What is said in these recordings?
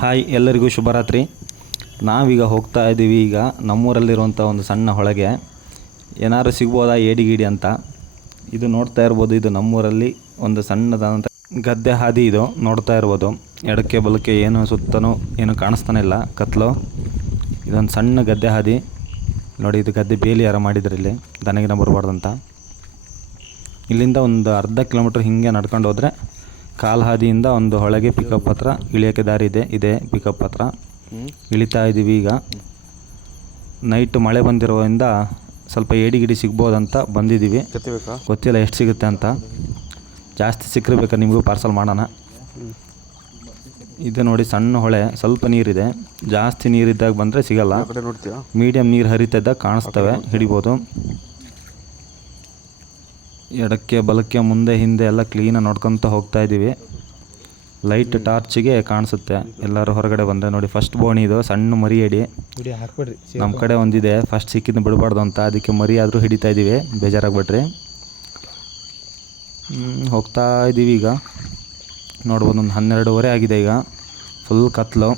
Hi, ಎಲ್ಲರಿಗೂ ಶುಭರಾತ್ರಿ. ನಾವೀಗ ಹೋಗ್ತಾ ಇದ್ದೀವಿ. ಈಗ ನಮ್ಮೂರಲ್ಲಿರುವಂಥ ಒಂದು ಸಣ್ಣ ಹೊಳೆಗೆ ಏನಾದ್ರು ಸಿಗ್ಬೋದಾ ಏಡಿ ಅಂತ. ಇದು ನೋಡ್ತಾ ಇರ್ಬೋದು, ಇದು ನಮ್ಮೂರಲ್ಲಿ ಒಂದು ಸಣ್ಣದಾದಂಥ ಗದ್ದೆ ಹಾದಿ. ಇದು ನೋಡ್ತಾ ಇರ್ಬೋದು, ಎಡಕ್ಕೆ ಬಲಕ್ಕೆ ಏನು ಸುತ್ತನೂ ಏನು ಕಾಣಿಸ್ತಾನೆ ಇಲ್ಲ, ಕತ್ಲು. ಇದೊಂದು ಸಣ್ಣ ಗದ್ದೆ ಹಾದಿ ನೋಡಿ. ಇದು ಗದ್ದೆ ಬೇಲಿ ಯಾರ ಮಾಡಿದ್ರು ಇಲ್ಲಿ, ದನಗಿನ ಬರಬಾರ್ದಂತ. ಇಲ್ಲಿಂದ ಒಂದು ಅರ್ಧ ಕಿಲೋಮೀಟ್ರ್ ಹಿಂಗೆ ನಡ್ಕೊಂಡು ಹೋದರೆ ಕಾಲು ಹಾದಿಯಿಂದ ಒಂದು ಹೊಳೆಗೆ ಪಿಕಪ್ ಹತ್ರ ಇಳಿಯೋಕ್ಕೆ ದಾರಿ ಇದೆ ಪಿಕಪ್ ಹತ್ರ ಇಳಿತಾ ಇದ್ದೀವಿ. ಈಗ ನೈಟ್ ಮಳೆ ಬಂದಿರೋದ್ರಿಂದ ಸ್ವಲ್ಪ ಏಡಿ ಸಿಗ್ಬೋದಂತ ಬಂದಿದ್ದೀವಿ. ಗೊತ್ತಿಲ್ಲ ಎಷ್ಟು ಸಿಗುತ್ತೆ ಅಂತ. ಜಾಸ್ತಿ ಸಿಕ್ಕಿರ್ಬೇಕಾ ನಿಮಗೂ ಪಾರ್ಸಲ್ ಮಾಡೋಣ. ಇದು ನೋಡಿ ಸಣ್ಣ ಹೊಳೆ, ಸ್ವಲ್ಪ ನೀರಿದೆ. ಜಾಸ್ತಿ ನೀರಿದ್ದಾಗ ಬಂದರೆ ಸಿಗಲ್ಲ, ಮೀಡಿಯಮ್ ನೀರು ಹರಿತಿದ್ದಾಗ ಕಾಣಿಸ್ತವೆ, ಹಿಡಿಬೋದು. ಎಡಕ್ಕೆ ಬಲಕ್ಕೆ ಮುಂದೆ ಹಿಂದೆ ಎಲ್ಲ ಕ್ಲೀನಾಗಿ ನೋಡ್ಕೊತ ಹೋಗ್ತಾ ಇದ್ದೀವಿ. ಲೈಟ್ ಟಾರ್ಚಿಗೆ ಕಾಣಿಸುತ್ತೆ ಎಲ್ಲರೂ ಹೊರಗಡೆ ಬಂದರೆ. ನೋಡಿ ಫಸ್ಟ್ ಬೋಣಿ ಇದು, ಸಣ್ಣ ಮರಿ ಏಡಿ. ನಮ್ಮ ಕಡೆ ಒಂದಿದೆ, ಫಸ್ಟ್ ಸಿಕ್ಕಿದ್ದು ಬಿಡಬಾರ್ದು ಅಂತ, ಅದಕ್ಕೆ ಮರಿ ಆದರೂ ಹಿಡಿತಾ ಇದ್ದೀವಿ, ಬೇಜಾರಾಗ್ಬಿಟ್ರಿ. ಹೋಗ್ತಾ ಇದ್ದೀವಿ. ಈಗ ನೋಡ್ಬೋದು, ಒಂದು 12:30 ಆಗಿದೆ. ಈಗ ಫುಲ್ ಕತ್ಲು.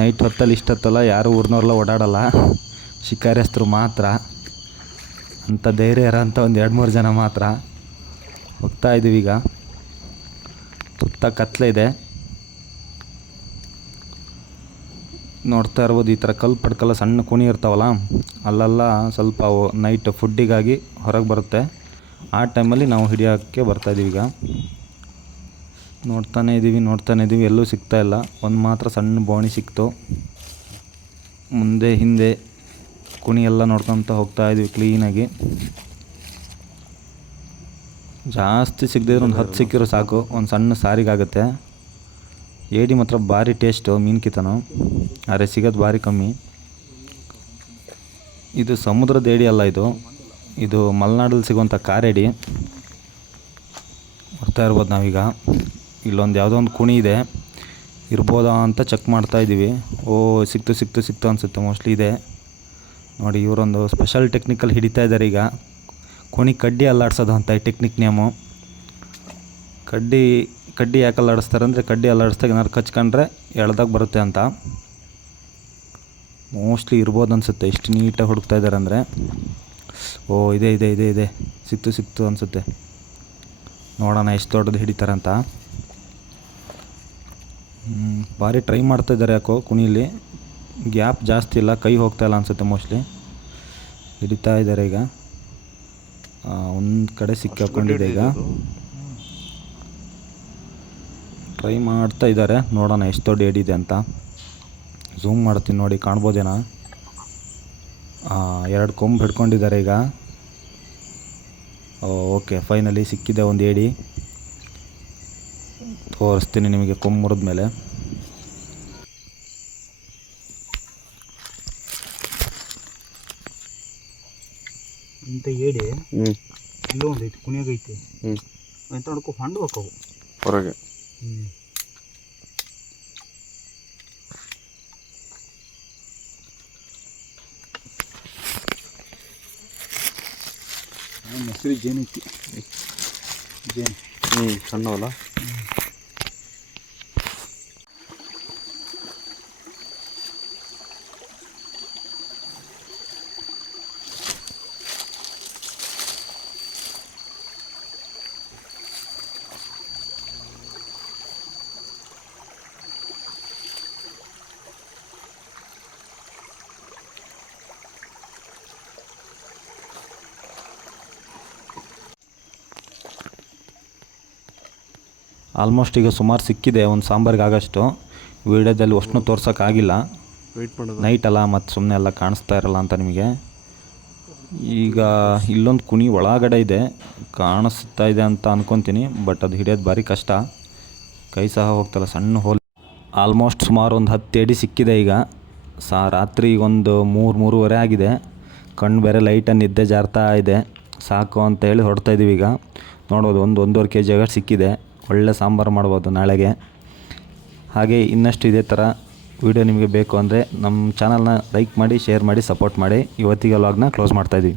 ನೈಟ್ ಹೊತ್ತಲ್ಲಿ ಇಷ್ಟೊತ್ತಲ್ಲ ಯಾರೂ ಊರಿನವ್ರೆಲ್ಲ ಓಡಾಡಲ್ಲ, ಶಿಕಾರಿಸ್ತರು ಮಾತ್ರ. ಅಂಥ ಧೈರ್ಯ ಇರೋಂಥ ಒಂದು 2-3 ಜನ ಮಾತ್ರ ಹೋಗ್ತಾ ಇದ್ದೀವಿ. ಈಗ ಸುತ್ತ ಕತ್ಲೆ ಇದೆ, ನೋಡ್ತಾ ಇರ್ಬೋದು. ಈ ಥರ ಕಲ್ಲು ಪಡ್ಕಲ್ಲ ಸಣ್ಣ ಕುಣಿ ಇರ್ತಾವಲ್ಲ, ಅಲ್ಲೆಲ್ಲ ಸ್ವಲ್ಪ ಅವು ನೈಟ್ ಫುಡ್ಡಿಗಾಗಿ ಹೊರಗೆ ಬರುತ್ತೆ. ಆ ಟೈಮಲ್ಲಿ ನಾವು ಹಿಡಿಯೋಕ್ಕೆ ಬರ್ತಾಯಿದ್ದೀವಿ. ಈಗ ನೋಡ್ತಾನೇ ಇದ್ದೀವಿ, ಎಲ್ಲೂ ಸಿಗ್ತಾ ಇಲ್ಲ. ಒಂದು ಮಾತ್ರ ಸಣ್ಣ ಬೋಣಿ ಸಿಕ್ತು. ಮುಂದೆ ಹಿಂದೆ ಕುಣಿ ಎಲ್ಲ ನೋಡ್ಕೊತ ಹೋಗ್ತಾ ಇದ್ದೀವಿ ಕ್ಲೀನಾಗಿ. ಜಾಸ್ತಿ ಸಿಗದಿದ್ರೆ ಒಂದು 10 ಸಿಕ್ಕಿರೋ ಸಾಕು, ಒಂದು ಸಣ್ಣ ಸಾರಿಗಾಗುತ್ತೆ. ಏಡಿ ಮಾತ್ರ ಭಾರಿ ಟೇಸ್ಟು ಮೀನ್ಕಿತನು, ಆದರೆ ಸಿಗೋದು ಭಾರಿ ಕಮ್ಮಿ. ಇದು ಸಮುದ್ರದ ಏಡಿ ಅಲ್ಲ, ಇದು ಮಲೆನಾಡಲ್ಲಿ ಸಿಗುವಂಥ ಕಾರೇಡಿ. ಬರ್ತಾ ಇರ್ಬೋದು ನಾವೀಗ. ಇಲ್ಲೊಂದು ಯಾವುದೋ ಒಂದು ಕುಣಿ ಇದೆ, ಇರ್ಬೋದಾ ಅಂತ ಚೆಕ್ ಮಾಡ್ತಾ ಇದ್ದೀವಿ. ಸಿಕ್ತು ಅನಿಸುತ್ತೆ, ಮೋಸ್ಟ್ಲಿ ಇದೆ ನೋಡಿ. ಇವರೊಂದು ಸ್ಪೆಷಲ್ ಟೆಕ್ನಿಕಲ್ಲಿ ಹಿಡಿತಾ ಇದ್ದಾರೆ. ಈಗ ಕುಣಿ ಕಡ್ಡಿ ಅಲ್ಲಾಡ್ಸೋದು ಅಂತ ಈ ಟೆಕ್ನಿಕ್ ನೇಮು. ಕಡ್ಡಿ ಯಾಕೆ ಅಲ್ಲಾಡಿಸ್ತಾರೆ ಅಂದರೆ, ಕಡ್ಡಿ ಅಲ್ಲಾಡಿಸ್ದಾಗ ಏನಾದ್ರು ಕಚ್ಕೊಂಡ್ರೆ ಎಳ್ದಾಗ ಬರುತ್ತೆ ಅಂತ. ಮೋಸ್ಟ್ಲಿ ಇರ್ಬೋದು ಅನಿಸುತ್ತೆ, ಇಷ್ಟು ನೀಟಾಗಿ ಹುಡುಕ್ತಾ ಇದ್ದಾರೆ ಅಂದರೆ. ಇದೆ ಸಿಕ್ತು ಅನಿಸುತ್ತೆ. ನೋಡೋಣ ಎಷ್ಟು ದೊಡ್ಡದು ಹಿಡಿತಾರೆ ಅಂತ. ಭಾರಿ ಟ್ರೈ ಮಾಡ್ತಾಯಿದ್ದಾರೆ. ಯಾಕೋ ಕುಣಿಲಿ ಗ್ಯಾಪ್ ಜಾಸ್ತಿ ಇಲ್ಲ, ಕೈ ಹೋಗ್ತಾಯಿಲ್ಲ ಅನಿಸುತ್ತೆ. ಮೋಸ್ಟ್ಲಿ ಹಿಡಿತಾ ಇದ್ದಾರೆ. ಈಗ ಒಂದು ಕಡೆ ಸಿಕ್ಕಾಕೊಂಡಿದೆ. ಈಗ ಟ್ರೈ ಮಾಡ್ತಾ ಇದ್ದಾರೆ, ನೋಡೋಣ ಎಷ್ಟು ದೊಡ್ಡ ಏಡಿದೆ ಅಂತ. ಝೂಮ್ ಮಾಡ್ತೀನಿ ನೋಡಿ, ಕಾಣ್ಬೋದೇನಾ? 2 ಕೊಂಬು ಹಿಡ್ಕೊಂಡಿದ್ದಾರೆ. ಈಗ ಓಕೆ, ಫೈನಲಿ ಸಿಕ್ಕಿದೆ ಒಂದು ಏಡಿ. ತೋರಿಸ್ತೀನಿ ನಿಮಗೆ ಕೊಂಬು ಮುರಿದ ಮೇಲೆ. ಇಂಥ ಏಡಿ ಇಲ್ಲೋ ಒಂದು ಐತಿ, ಕುಣಿಯಾಗೈತಿ. ಎಂತ ನೋಡ್ಕೊ ಹೊಂಡು ಹಾಕವು ಹೊರಗೆ. ಹೆಸರು ಜೇನು ಐತಿ, ಜೇನು ಸಣ್ಣವಲ್ಲ. ಆಲ್ಮೋಸ್ಟ್ ಈಗ ಸುಮಾರು ಸಿಕ್ಕಿದೆ, ಒಂದು ಸಾಂಬಾರಿಗೆ ಆಗೋಷ್ಟು. ವೀಡಿಯೋದಲ್ಲಿ ಅಷ್ಟನ್ನು ತೋರ್ಸೋಕ್ಕಾಗಿಲ್ಲ, ನೈಟ್ ಅಲ್ಲ, ಮತ್ತು ಸುಮ್ಮನೆ ಎಲ್ಲ ಕಾಣಿಸ್ತಾ ಇರಲ್ಲ ಅಂತ ನಿಮಗೆ. ಈಗ ಇಲ್ಲೊಂದು ಕುಣಿ ಒಳಗಡೆ ಇದೆ, ಕಾಣಿಸ್ತಾ ಇದೆ ಅಂತ ಅಂದ್ಕೊತೀನಿ. ಬಟ್ ಅದು ಹಿಡಿಯೋದು ಭಾರಿ ಕಷ್ಟ, ಕೈ ಸಹ ಹೋಗ್ತಲ್ಲ, ಸಣ್ಣ ಹೋಲ್. ಆಲ್ಮೋಸ್ಟ್ ಸುಮಾರು ಒಂದು 10 ಏಡಿ ಸಿಕ್ಕಿದೆ. ಈಗ ರಾತ್ರಿ ಒಂದು 3-3:30 ಆಗಿದೆ. ಕಣ್ಣು ಬೇರೆ ಲೈಟನ್ನು ನಿದ್ದೆ ಜಾರ್ತಾ ಇದೆ. ಸಾಕು ಅಂತ ಹೇಳಿ ಹೊರಡ್ತಾ ಇದ್ದೀವಿ. ಈಗ ನೋಡ್ಬೋದು, 1-1.5 kg ಸಿಕ್ಕಿದೆ. ಒಳ್ಳೆ ಸಾಂಬಾರು ಮಾಡ್ಬೋದು ನಾಳೆಗೆ. ಹಾಗೆ ಇನ್ನಷ್ಟು ಇದೇ ಥರ ವೀಡಿಯೋ ನಿಮಗೆ ಬೇಕು ಅಂದರೆ ನಮ್ಮ ಚಾನಲ್ನ ಲೈಕ್ ಮಾಡಿ, ಶೇರ್ ಮಾಡಿ, ಸಪೋರ್ಟ್ ಮಾಡಿ. ಇವತ್ತಿಗೆ ವ್ಲಾಗ್ನ ಕ್ಲೋಸ್ ಮಾಡ್ತಾಯಿದ್ದೀವಿ.